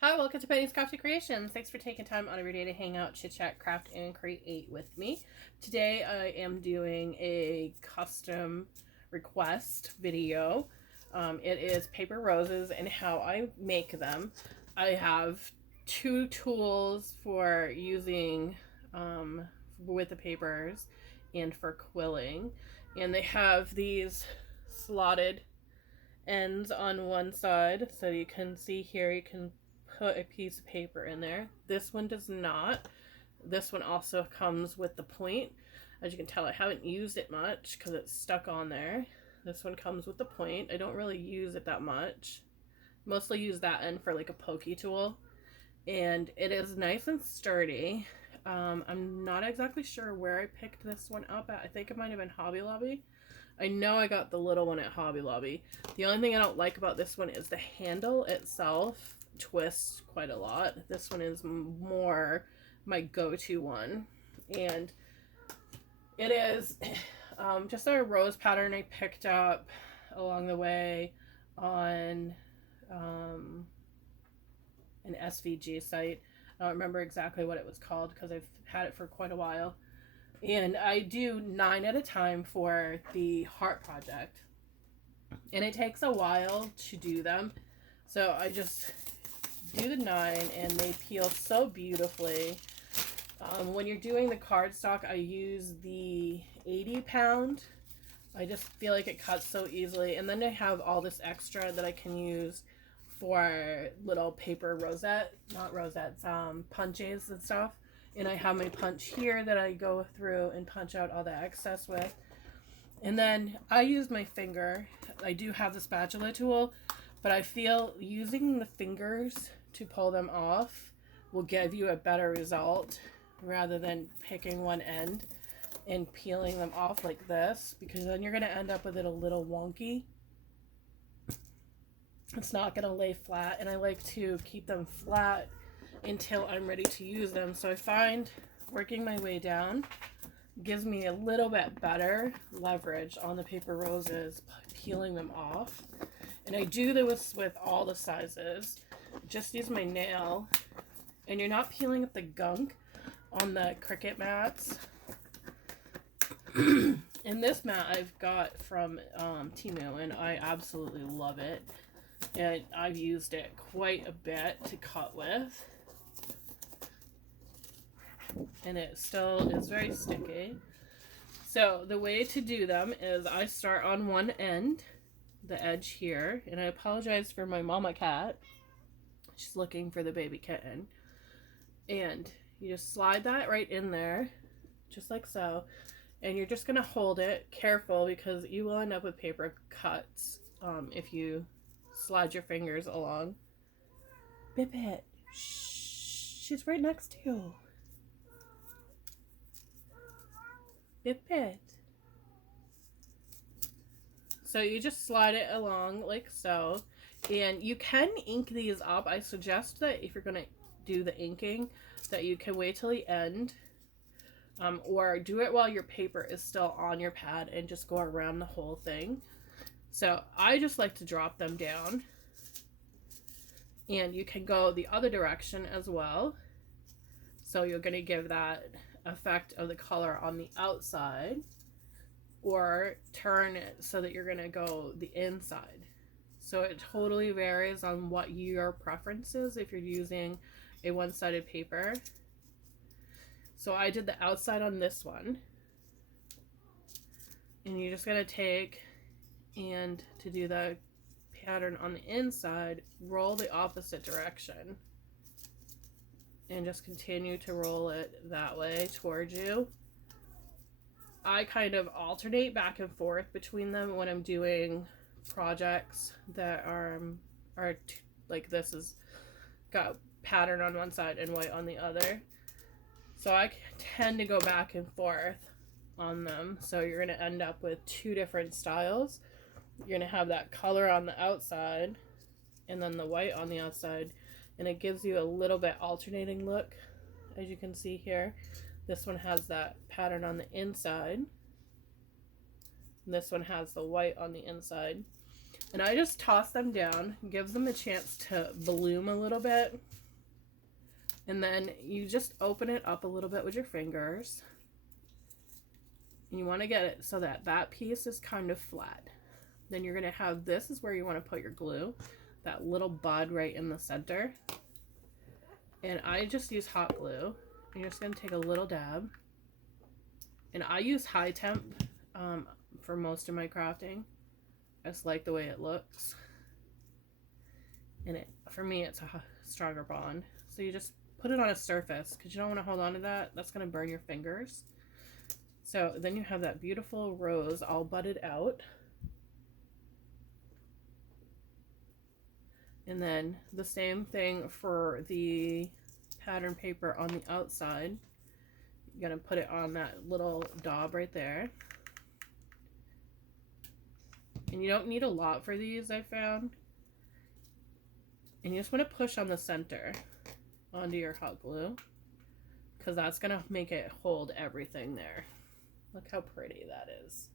Hi, welcome to Penny's Crafty Creations. Thanks for taking time out of your day to hang out, chit chat, craft, and create with me. Today I am doing a custom request video. It is paper roses and how I make them. I have two tools for using with the papers and for quilling. And they have these slotted ends on one side, so you can see here you can put a piece of paper in there. This one does not. This one also comes with the point. As you can tell, I haven't used it much because it's stuck on there. This one comes with the point. I don't really use it that much. Mostly use that end for like a pokey tool. And it is nice and sturdy. I'm not exactly sure where I picked this one up at. I think it might have been Hobby Lobby. I know I got the little one at Hobby Lobby. The only thing I don't like about this one is the handle itself twists quite a lot. This one is more my go-to one. And it is just a rose pattern I picked up along the way on an SVG site. I don't remember exactly what it was called because I've had it for quite a while. And I do 9 at a time for the heart project. And it takes a while to do them. So I just do the 9 and they peel so beautifully. When you're doing the cardstock, I use the 80 pound. I just feel like it cuts so easily. And then I have all this extra that I can use for little paper rosette, not rosettes, punches and stuff. And I have my punch here that I go through and punch out all the excess with. And then I use my finger. I do have the spatula tool, but I feel using the fingers to pull them off will give you a better result rather than picking one end and peeling them off like this, because then you're going to end up with it a little wonky. It's not going to lay flat, and I like to keep them flat until I'm ready to use them. So I find working my way down gives me a little bit better leverage on the paper roses, peeling them off. And I do this with all the sizes. Just use my nail, and you're not peeling up the gunk on the Cricut mats. And this mat I've got from Temu, and I absolutely love it. And I've used it quite a bit to cut with. And it still is very sticky. So the way to do them is I start on one end, the edge here, and I apologize for my mama cat. She's looking for the baby kitten. And you just slide that right in there, just like so. And you're just gonna hold it careful because you will end up with paper cuts if you slide your fingers along. Bibbit, shh, she's right next to you. Bibbit. So you just slide it along like so. And you can ink these up. I suggest that if you're going to do the inking, that you can wait till the end. Or do it while your paper is still on your pad and just go around the whole thing. So I just like to drop them down. And you can go the other direction as well. So you're going to give that effect of the color on the outside, or turn it so that you're going to go the inside. So it totally varies on what your preference is if you're using a one-sided paper. So I did the outside on this one. And you're just going to take, and to do the pattern on the inside, roll the opposite direction. And just continue to roll it that way towards you. I kind of alternate back and forth between them when I'm doing projects that are like this is got pattern on one side and white on the other. So I tend to go back and forth on them. So you're going to end up with two different styles. You're going to have that color on the outside and then the white on the outside. And it gives you a little bit alternating look, as you can see here. This one has that pattern on the inside. And this one has the white on the inside. And I just toss them down, gives them a chance to bloom a little bit. And then you just open it up a little bit with your fingers. And you want to get it so that that piece is kind of flat. Then you're going to have, this is where you want to put your glue, that little bud right in the center. And I just use hot glue. And you're just going to take a little dab. And I use high temp for most of my crafting. I just like the way it looks. And for me, it's a stronger bond. So you just put it on a surface because you don't want to hold on to that. That's going to burn your fingers. So then you have that beautiful rose all budded out. And then the same thing for the pattern paper on the outside. You're going to put it on that little daub right there. And you don't need a lot for these, I found. And you just want to push on the center onto your hot glue, because that's going to make it hold everything there. Look how pretty that is.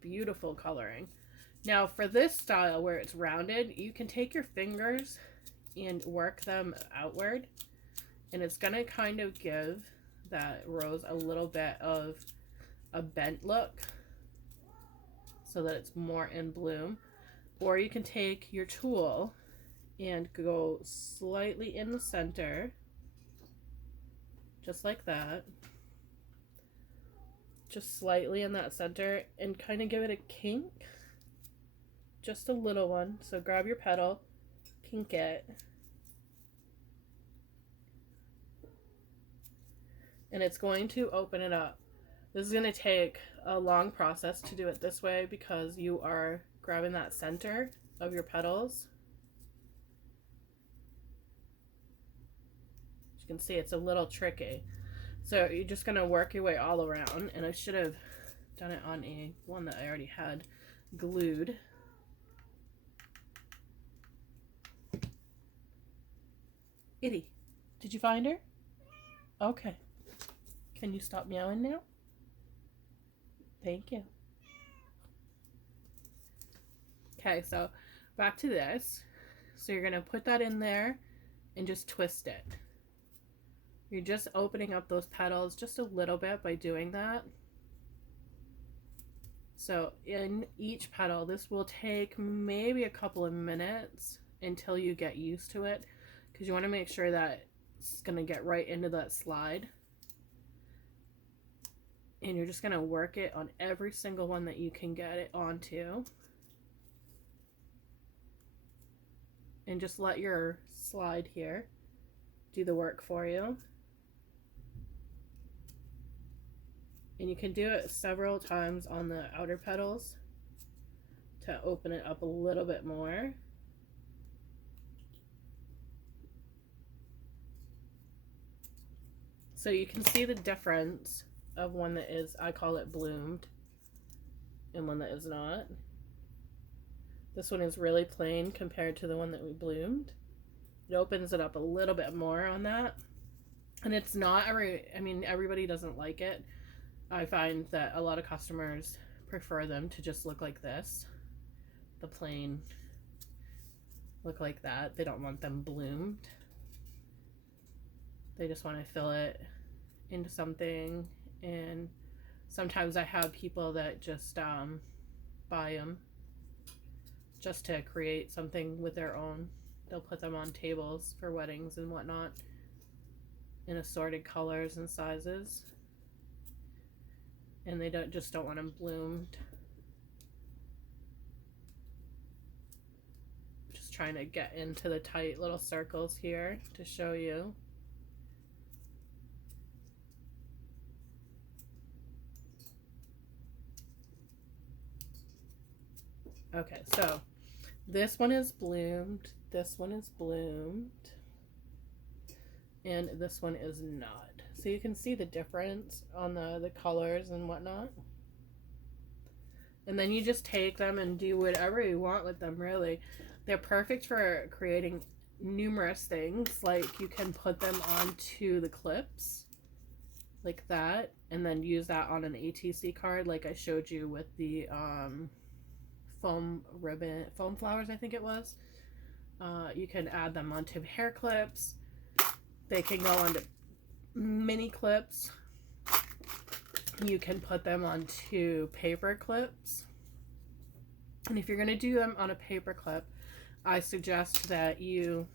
Beautiful coloring. Now for this style where it's rounded, you can take your fingers and work them outward, and it's going to kind of give that rose a little bit of a bent look so that it's more in bloom. Or you can take your tool and go slightly in the center, just like that, just slightly in that center, and kind of give it a kink, just a little one. So grab your petal, kink it, and it's going to open it up. This is going to take a long process to do it this way because you are grabbing that center of your petals. As you can see, it's a little tricky. So you're just going to work your way all around, and I should have done it on one that I already had glued. Itty, did you find her? Okay. Can you stop meowing now? Thank you. Okay, so back to this. So you're going to put that in there and just twist it. You're just opening up those petals just a little bit by doing that. So in each petal, this will take maybe a couple of minutes until you get used to it, because you want to make sure that it's going to get right into that slide. And you're just going to work it on every single one that you can get it onto. And just let your slide here do the work for you. And you can do it several times on the outer petals to open it up a little bit more. So you can see the difference of one that is, I call it bloomed, and one that is not. This one is really plain compared to the one that we bloomed. It opens it up a little bit more on that. And it's not everybody doesn't like it. I find that a lot of customers prefer them to just look like this. The plain look like that. They don't want them bloomed. They just want to fill it into something. And sometimes I have people that just buy them just to create something with their own. They'll put them on tables for weddings and whatnot in assorted colors and sizes, and they don't want them bloomed. Just trying to get into the tight little circles here to show you. Okay, so this one is bloomed, this one is bloomed, and this one is not. So you can see the difference on the colors and whatnot. And then you just take them and do whatever you want with them, really. They're perfect for creating numerous things. Like you can put them onto the clips like that, and then use that on an ATC card like I showed you with the foam flowers, I think it was. You can add them onto hair clips. They can go onto mini clips. You can put them onto paper clips. And if you're going to do them on a paper clip, I suggest that you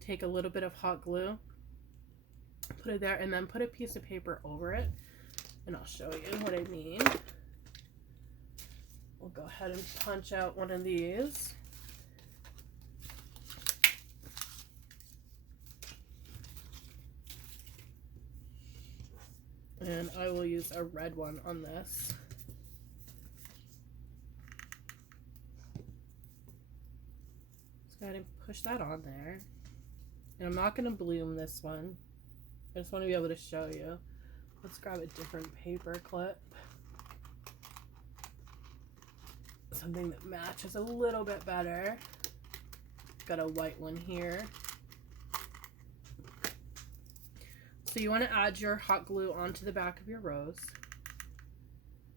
take a little bit of hot glue, put it there, and then put a piece of paper over it. And I'll show you what I mean. We'll go ahead and punch out one of these. And I will use a red one on this. Let's go ahead and push that on there. And I'm not going to bloom this one. I just want to be able to show you. Let's grab a different paper clip. Something that matches a little bit better. Got a white one here. So you want to add your hot glue onto the back of your rose.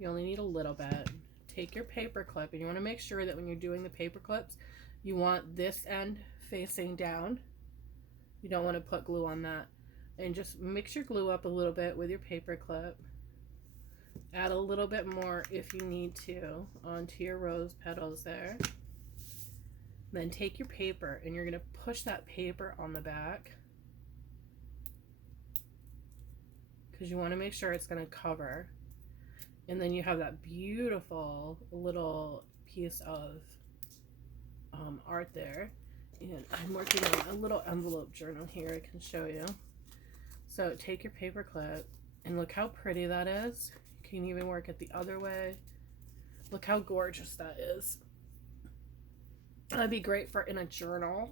You only need a little bit. Take your paper clip, and you want to make sure that when you're doing the paper clips, you want this end facing down. You don't want to put glue on that. And just mix your glue up a little bit with your paper clip. Add a little bit more if you need to onto your rose petals there. Then take your paper, and you're going to push that paper on the back, because you want to make sure it's going to cover. And then you have that beautiful little piece of art there. And I'm working on a little envelope journal here I can show you. So take your paper clip, and look how pretty that is. You can even work it the other way. Look how gorgeous that is. That'd be great for in a journal,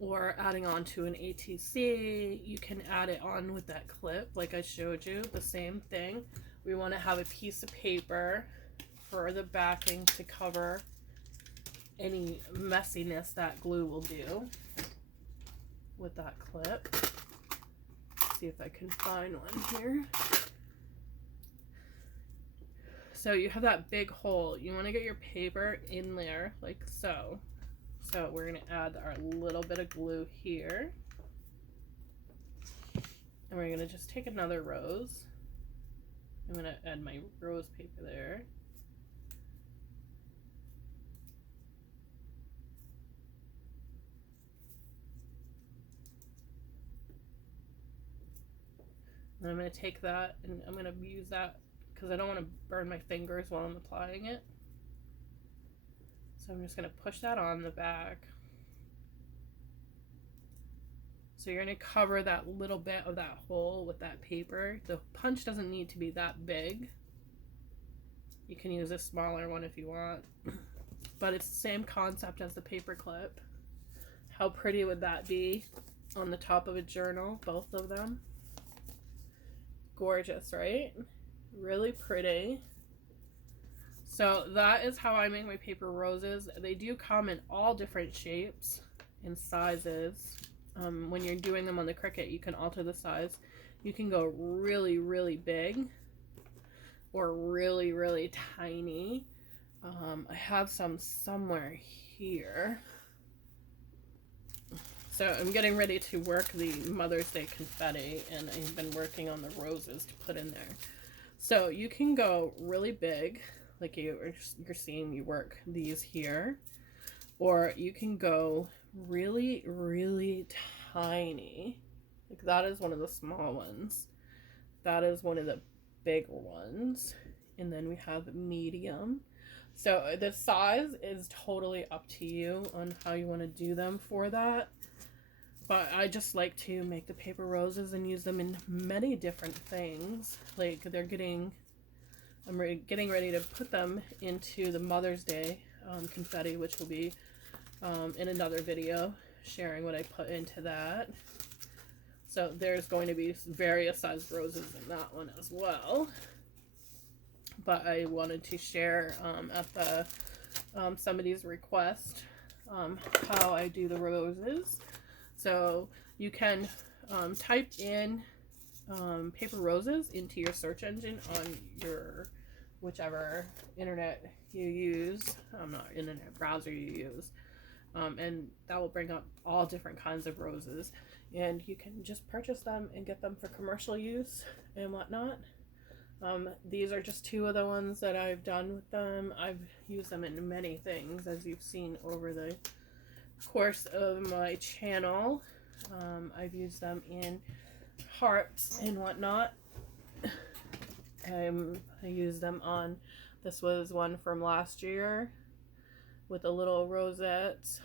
or adding on to an ATC. You can add it on with that clip like I showed you, the same thing. We want to have a piece of paper for the backing to cover any messiness that glue will do with that clip. Let's see if I can find one here. So you have that big hole. You want to get your paper in there like so. So we're going to add our little bit of glue here. And we're going to just take another rose. I'm going to add my rose paper there. And I'm going to take that, and I'm going to use that because I don't want to burn my fingers while I'm applying it. So I'm just going to push that on the back. So you're going to cover that little bit of that hole with that paper. The punch doesn't need to be that big. You can use a smaller one if you want. But it's the same concept as the paper clip. How pretty would that be on the top of a journal, both of them? Gorgeous, right? Really pretty. So that is how I make my paper roses. They do come in all different shapes and sizes. When you're doing them on the Cricut, you can alter the size. You can go really, really big or really, really tiny. I have some somewhere here. So I'm getting ready to work the Mother's Day confetti, and I've been working on the roses to put in there. So you can go really big, like you're seeing me work these here, or you can go really, really tiny. Like that is one of the small ones. That is one of the bigger ones. And then we have medium. So the size is totally up to you on how you want to do them for that. But I just like to make the paper roses and use them in many different things. Like I'm getting ready to put them into the Mother's Day confetti, which will be in another video, sharing what I put into that. So there's going to be various sized roses in that one as well. But I wanted to share at the somebody's request how I do the roses. So you can type in paper roses into your search engine on your whichever internet you use, not internet browser you use, and that will bring up all different kinds of roses, and you can just purchase them and get them for commercial use and whatnot. These are just two of the ones that I've done with them. I've used them in many things, as you've seen over the course of my channel. I've used them in hearts and whatnot. I used them on, this was one from last year with the little rosettes,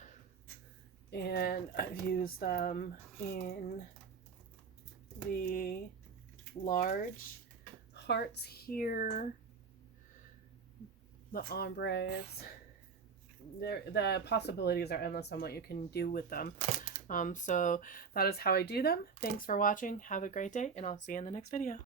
and I've used them in the large hearts here, the ombres. The possibilities are endless on what you can do with them. So that is how I do them. Thanks for watching. Have a great day, and I'll see you in the next video.